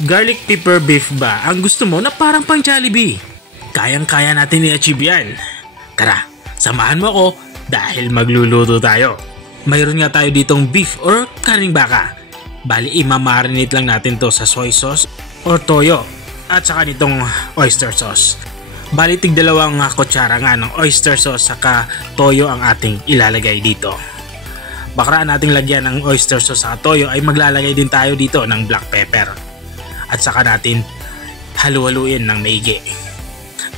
Garlic pepper beef ba ang gusto mo na parang pang Jollibee? Kayang-kaya natin i-achieve yan. Tara, samahan mo ako dahil magluluto tayo. Mayroon nga tayo ditong beef or karning baka. Bali, imamarinate lang natin to sa soy sauce or toyo at saka nitong oyster sauce. Bali, tig 2 kutsara nga ng oyster sauce saka toyo ang ating ilalagay dito. Bakraan nating lagyan ng oyster sauce saka toyo ay maglalagay din tayo dito ng black pepper. At saka natin halu-haluin ng maigi.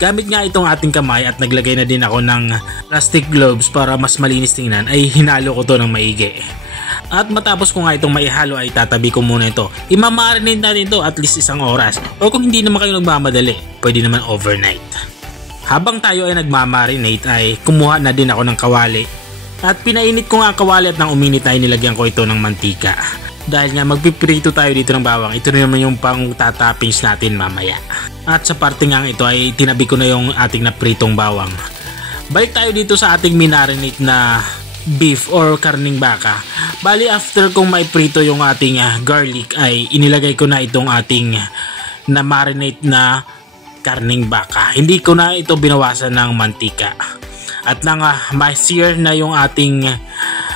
Gamit nga itong ating kamay at naglagay na din ako ng plastic gloves para mas malinis tingnan ay hinalo ko to ng maigi. At matapos ko nga itong maihalo ay tatabi ko muna ito. Imamarinate natin ito at least 1 oras. O kung hindi naman kayo nagmamadali, pwede naman overnight. Habang tayo ay nagmamarinate ay kumuha na din ako ng kawali. At pinainit ko nga ang kawali at nang uminit ay nilagyan ko ito ng mantika. Dahil nga magpiprito tayo dito ng bawang, ito na naman yung pang tatoppings natin mamaya. At sa parte nga ito ay tinabi ko na yung ating napritong bawang. Balik tayo dito sa ating minarinate na beef or karning baka. Bali, after kong maiprito yung ating garlic ay inilagay ko na itong ating na marinate na karning baka. Hindi ko na ito binawasan ng mantika. At nang ma-sear na yung ating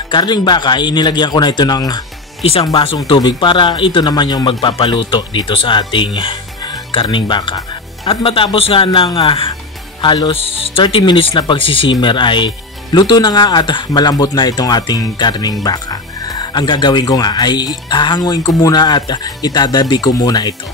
karning baka, inilagyan ko na ito ng 1 basong tubig para ito naman yung magpapaluto dito sa ating karning baka. At matapos nga ng halos 30 minutes na pagsisimmer ay luto na nga at malambot na itong ating karning baka. Ang gagawin ko nga ay hahanguin ko muna at itadabi ko muna ito.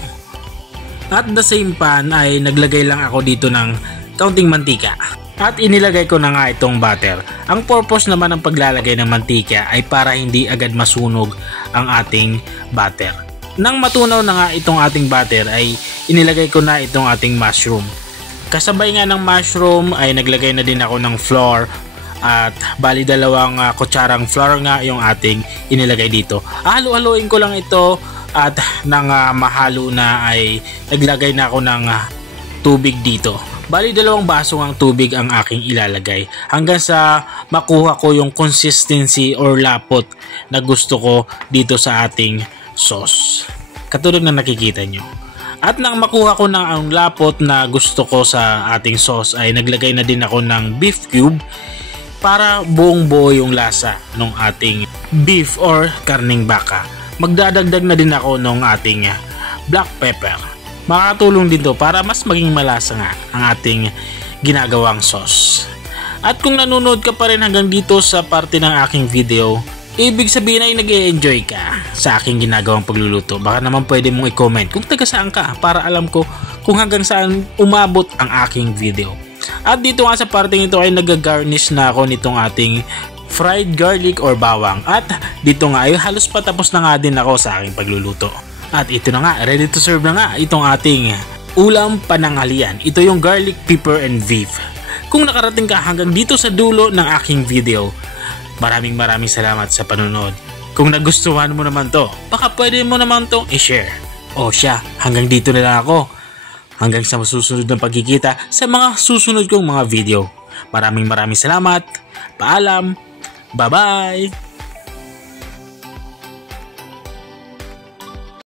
At the same pan ay naglagay lang ako dito ng kaunting mantika. At inilagay ko na nga itong butter. Ang purpose naman ng paglalagay ng mantika ay para hindi agad masunog ang ating butter. Nang matunaw na nga itong ating butter ay inilagay ko na itong ating mushroom. Kasabay nga ng mushroom ay naglagay na din ako ng flour at bali 2 kutsarang flour nga yung ating inilagay dito. Halo-haloin ko lang ito at nang mahalo na ay naglagay na ako ng tubig dito. Bali 2 baso ang tubig ang aking ilalagay hanggang sa makuha ko yung consistency or lapot na gusto ko dito sa ating sauce. Katulad na nakikita nyo. At nang makuha ko na ang lapot na gusto ko sa ating sauce ay naglagay na din ako ng beef cube para buong buo yung lasa ng ating beef or karning baka. Magdadagdag na din ako ng ating black pepper. Makakatulong din to para mas maging malasa nga ang ating ginagawang sauce. At kung nanonood ka pa rin hanggang dito sa parte ng aking video, ibig sabihin ay nag-e-enjoy ka sa aking ginagawang pagluluto. Baka naman pwede mong i-comment kung taga saan ka para alam ko kung hanggang saan umabot ang aking video. At dito nga sa parteng ito ay nag-garnish na ako nitong ating fried garlic or bawang. At dito nga ay halos patapos na nga din ako sa aking pagluluto. At ito na nga, ready to serve na nga itong ating ulam pananghalian. Ito yung garlic pepper and beef. Kung nakarating ka hanggang dito sa dulo ng aking video, maraming salamat sa panonood. Kung nagustuhan mo naman to, baka pwede mo naman to i-share. O siya, hanggang dito na lang ako. Hanggang sa masusunod na pagkikita sa mga susunod kong mga video. Maraming salamat. Paalam. Bye-bye.